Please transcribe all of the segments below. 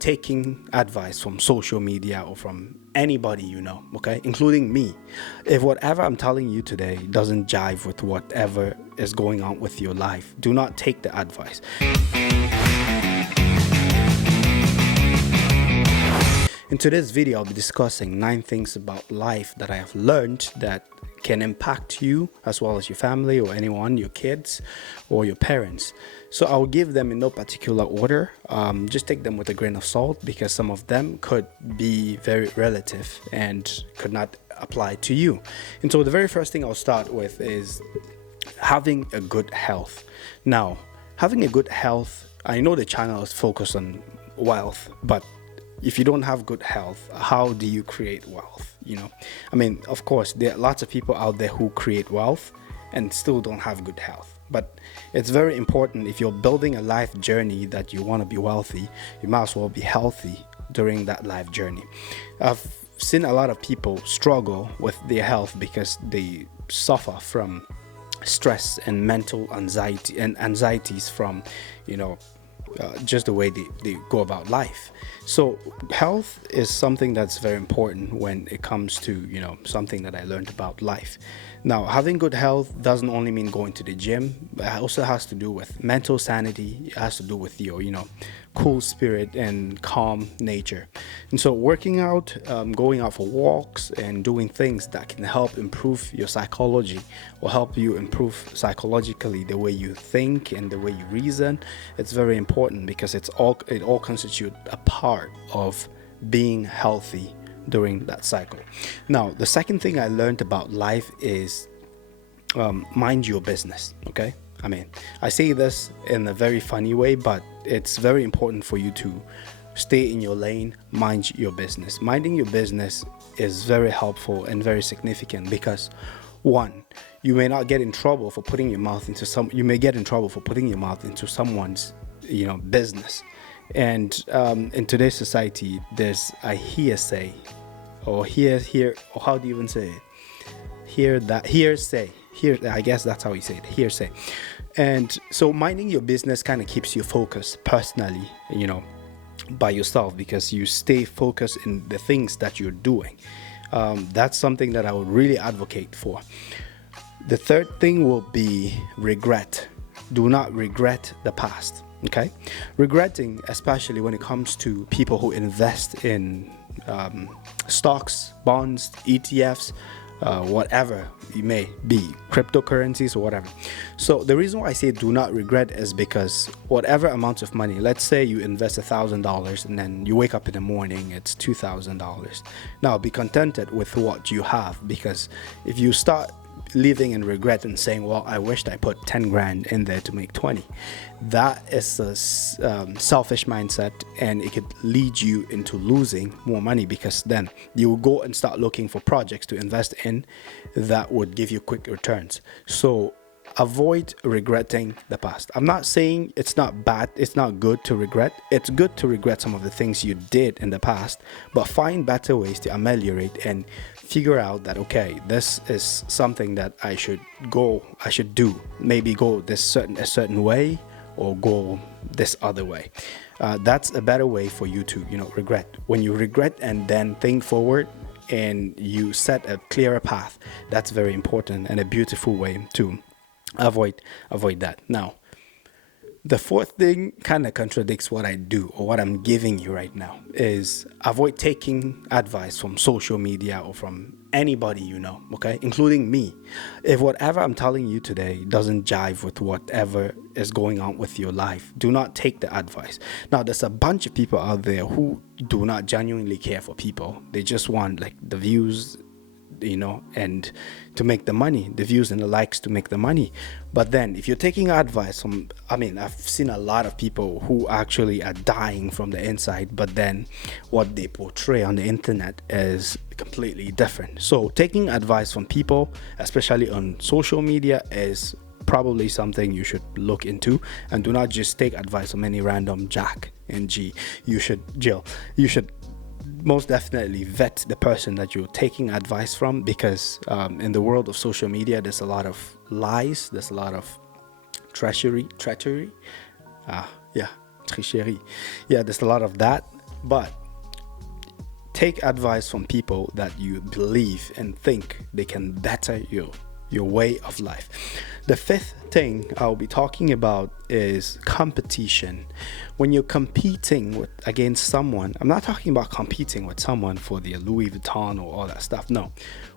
taking advice from social media or from anybody you know, okay, including me. If whatever I'm telling you today doesn't jive with whatever is going on with your life, do not take the advice. In today's video, I'll be discussing 9 things about life that I have learned that can impact you as well as your family or anyone, your kids or your parents. So I'll give them in no particular order. Just take them with a grain of salt because some of them could be very relative and could not apply to you. And so the very first thing I'll start with is having a good health. Now, having a good health, I know the channel is focused on wealth, but if you don't have good health, how do you create wealth? I mean, of course, there are lots of people out there who create wealth and still don't have good health. But it's very important, if you're building a life journey that you want to be wealthy, you might as well be healthy during that life journey. I've seen a lot of people struggle with their health because they suffer from stress and mental anxiety and anxieties from, just the way they go about life. So health is something that's very important when it comes to, something that I learned about life. Now, having good health doesn't only mean going to the gym, but it also has to do with mental sanity. It has to do with your, cool spirit and calm nature. And so working out, going out for walks and doing things that can help improve your psychology or help you improve psychologically the way you think and the way you reason, it's very important because it all constitutes a part of being healthy during that cycle. Now, the second thing I learned about life is mind your business. Okay, I mean, I say this in a very funny way, but it's very important for you to stay in your lane, mind your business. Minding your business is very helpful and very significant because, one, you may not get in trouble for putting your mouth into someone's business. And in today's society, there's a hearsay, or or how do you even say it? Hearsay. I guess that's how you say it, hearsay. And so minding your business kind of keeps you focused personally, by yourself, because you stay focused in the things that you're doing. That's something that I would really advocate for. The third thing will be regret. Do not regret the past. Okay, regretting, especially when it comes to people who invest in stocks, bonds, ETFs, whatever it may be, cryptocurrencies or whatever. So the reason why I say do not regret is because whatever amount of money, let's say you invest $1,000 and then you wake up in the morning, it's $2,000. Now be contented with what you have, because if you start living in regret and saying, well, I wished I put 10 grand in there to make 20, that is a selfish mindset, and it could lead you into losing more money, because then you will go and start looking for projects to invest in that would give you quick returns. So avoid regretting the past. I'm not saying it's not bad, it's not good to regret. It's good to regret some of the things you did in the past, but find better ways to ameliorate and figure out that, okay, this is something that I should do. Maybe go a certain way, or go this other way. That's a better way for you to, regret. When you regret and then think forward and you set a clearer path, that's very important and a beautiful way to avoid that. Now, the fourth thing kind of contradicts what I do or what I'm giving you right now, is avoid taking advice from social media or from anybody you know, okay, including me. If whatever I'm telling you today doesn't jive with whatever is going on with your life, do not take the advice. Now, there's a bunch of people out there who do not genuinely care for people. They just want like the views, and to make the money, the views and the likes to make the money. But then if you're taking advice from, I've seen a lot of people who actually are dying from the inside, but then what they portray on the internet is completely different. So taking advice from people, especially on social media, is probably something you should look into. And do not just take advice from any random Jack and G. You should most definitely vet the person that you're taking advice from, because in the world of social media, there's a lot of lies, there's a lot of treachery. Tricherie. Yeah, there's a lot of that. but take advice from people that you believe and think they can better your way of life. The fifth thing I'll be talking about is competition. When you're competing against someone, I'm not talking about competing with someone for the Louis Vuitton or all that stuff. No.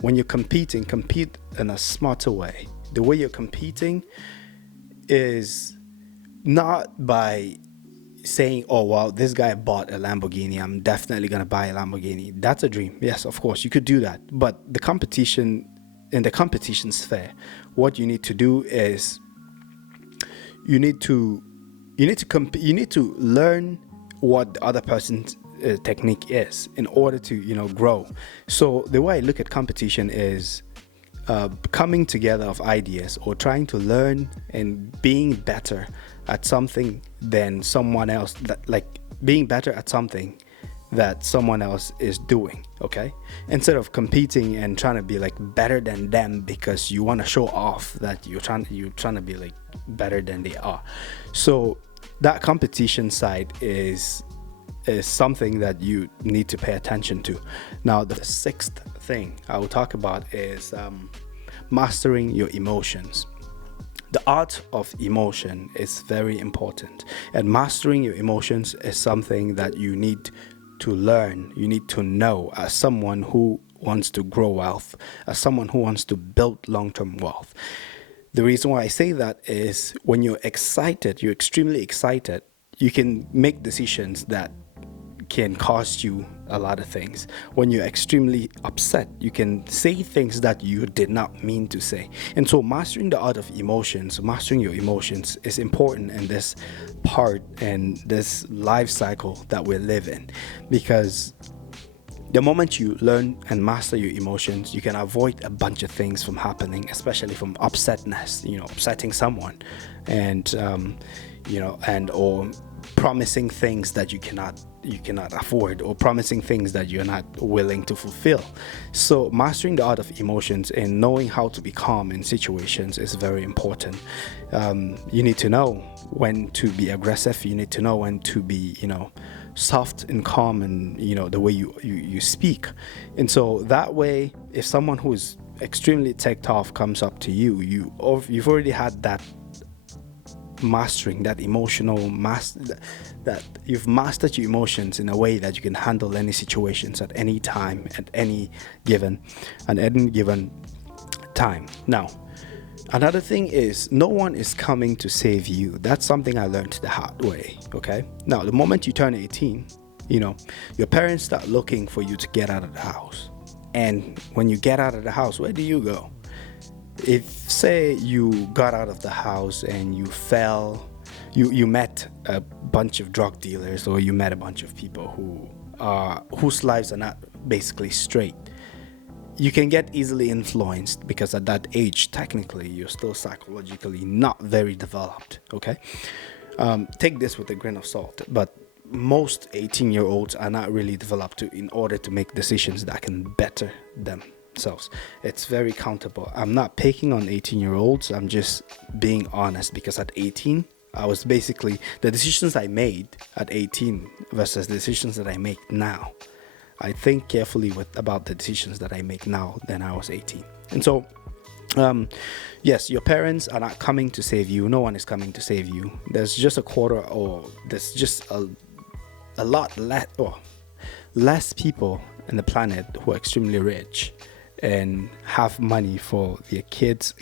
When you're competing, compete in a smarter way. The way you're competing is not by saying, oh wow, this guy bought a Lamborghini, I'm definitely gonna buy a Lamborghini. That's a dream. Yes, of course you could do that, but the competition, in the competition sphere, what you need to do is you need to learn what the other person's technique is in order to grow. So the way I look at competition is coming together of ideas, or trying to learn and being better at something than someone else, being better at something that someone else is doing. Okay, instead of competing and trying to be like better than them because you want to show off that you're trying to be like better than they are. So that competition side is something that you need to pay attention to. Now, the sixth thing I will talk about is mastering your emotions. The art of emotion is very important, and mastering your emotions is something that you need to learn, you need to know, as someone who wants to grow wealth, as someone who wants to build long-term wealth. The reason why I say that is when you're excited, you're extremely excited, you can make decisions that can cost you a lot of things. When you're extremely upset, you can say things that you did not mean to say. And so mastering the art of emotions, mastering your emotions, is important in this part and this life cycle that we live in, because the moment you learn and master your emotions, you can avoid a bunch of things from happening, especially from upsetness, upsetting someone, and or promising things that you cannot afford, or promising things that you're not willing to fulfill. So mastering the art of emotions and knowing how to be calm in situations is very important. You need to know when to be aggressive, you need to know when to be soft and calm, and the way you speak. And so that way, if someone who is extremely ticked off comes up to you, you've already had that mastering, that emotional that you've mastered your emotions in a way that you can handle any situations at any time, at any given time. Now, another thing is, no one is coming to save you. That's something I learned the hard way. Okay, now the moment you turn 18, your parents start looking for you to get out of the house. And when you get out of the house, where do you go? If, say, you got out of the house and you met a bunch of drug dealers, or you met a bunch of people whose lives are not basically straight, you can get easily influenced, because at that age, technically, you're still psychologically not very developed. Okay, take this with a grain of salt, but most 18-year-olds are not really developed in order to make decisions that can better themselves. It's very countable. I'm not picking on 18-year-olds. I'm just being honest, because at 18, I was basically, the decisions I made at 18 versus the decisions that I make now, I think carefully about the decisions that I make now than I was 18. And so, yes, your parents are not coming to save you. No one is coming to save you. There's just a quarter, or there's just a lot less people in the planet who are extremely rich and have money for their kids,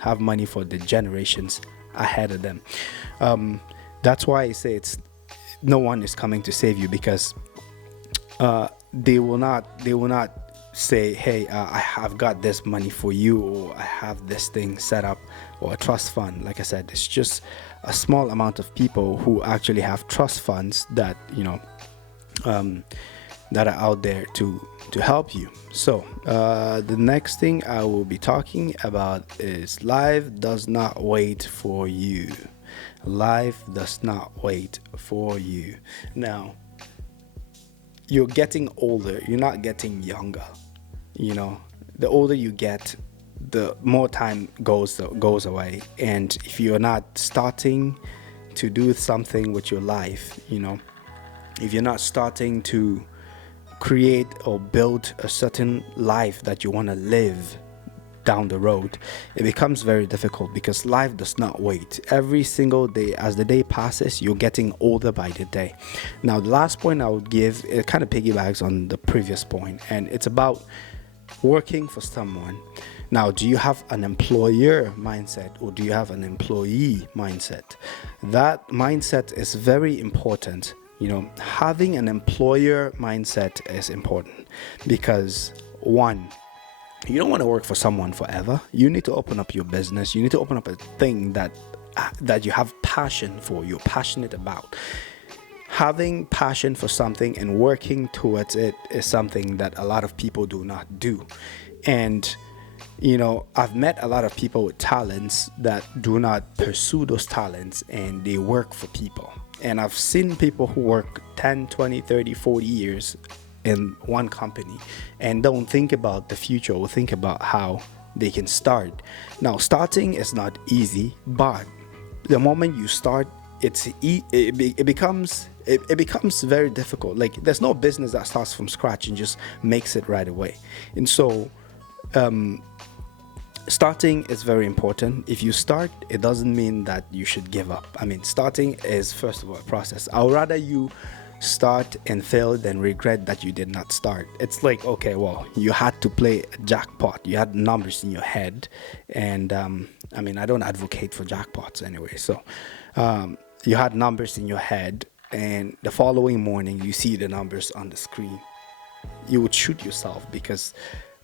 have money for the generations ahead of them. That's why I say no one is coming to save you, because they will not say, hey, I have got this money for you, or I have this thing set up, or a trust fund. Like I said, it's just a small amount of people who actually have trust funds that that are out there to help you. So the next thing I will be talking about is life does not wait for you. Life does not wait for you. Now, you're getting older, you're not getting younger. The older you get, the more time goes away. And if you're not starting to do something with your life, if you're not starting to create or build a certain life that you want to live down the road, it becomes very difficult, because life does not wait. Every single day, as the day passes, you're getting older by the day. Now, the last point I would give, it kind of piggybacks on the previous point, and it's about working for someone. Now, do you have an employer mindset, or do you have an employee mindset? That mindset is very important. Having an employer mindset is important, because one, you don't want to work for someone forever. You need to open up your business. You need to open up a thing that you have passion for, you're passionate about. Having passion for something and working towards it is something that a lot of people do not do. And I've met a lot of people with talents that do not pursue those talents, and they work for people. And I've seen people who work 10, 20, 30, 40 years in one company and don't think about the future or think about how they can start. Now, starting is not easy, but the moment you start, it becomes very difficult. Like, there's no business that starts from scratch and just makes it right away. And so starting is very important. If you start, it doesn't mean that you should give up. I mean, starting is, first of all, a process. I'd rather you start and fail than regret that you did not start. It's like, okay, well, you had to play a jackpot. You had numbers in your head. And I don't advocate for jackpots anyway. So you had numbers in your head, and the following morning you see the numbers on the screen. You would shoot yourself, because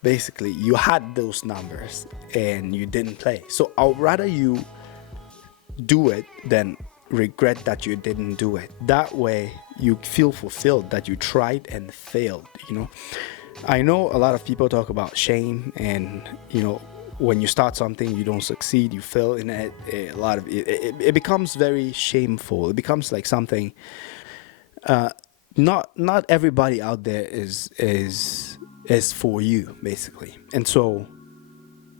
basically you had those numbers and you didn't play. So I'd rather you do it than regret that you didn't do it. That way you feel fulfilled that you tried and failed. I know a lot of people talk about shame, and when you start something, you don't succeed, you fail in it. A lot of it becomes very shameful. It becomes like something. Not everybody out there is for you, basically. And so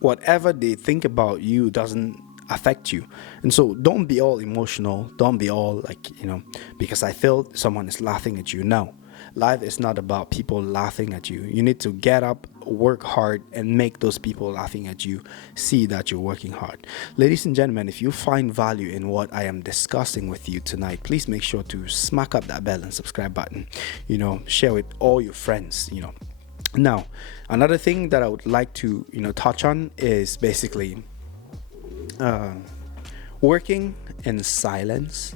whatever they think about you doesn't affect you. And so don't be all emotional. Don't be all like, because I failed, someone is laughing at you. No, life is not about people laughing at you. You need to get up, work hard, and make those people laughing at you see that you're working hard. Ladies and gentlemen, if you find value in what I am discussing with you tonight, please make sure to smack up that bell and subscribe button. Share with all your friends. Now, another thing that I would like to touch on is basically working in silence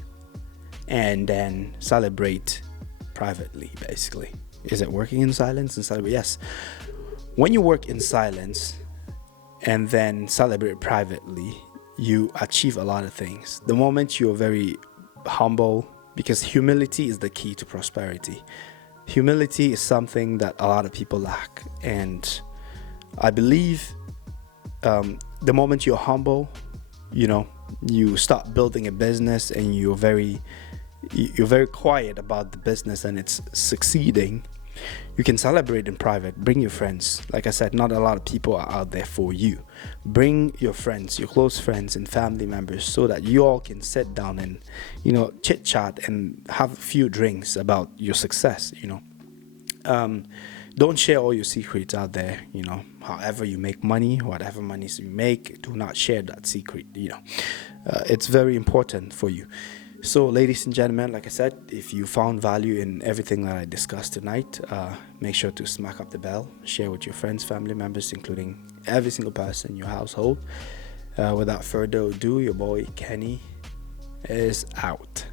and then celebrate privately. Basically, is it working in silence and celebrate? Yes. When you work in silence and then celebrate privately, you achieve a lot of things. The moment you're very humble, because humility is the key to prosperity. Humility is something that a lot of people lack, and I believe the moment you're humble, you start building a business and you're very quiet about the business and it's succeeding. You can celebrate in private. Bring your friends. Like I said, not a lot of people are out there for you. Bring your friends, your close friends and family members, so that you all can sit down and chit chat and have a few drinks about your success. Don't share all your secrets out there. However you make money, whatever money you make, do not share that secret. It's very important for you. So, ladies and gentlemen, like I said, if you found value in everything that I discussed tonight, make sure to smack up the bell, share with your friends, family members, including every single person in your household. Without further ado, your boy Kenny is out.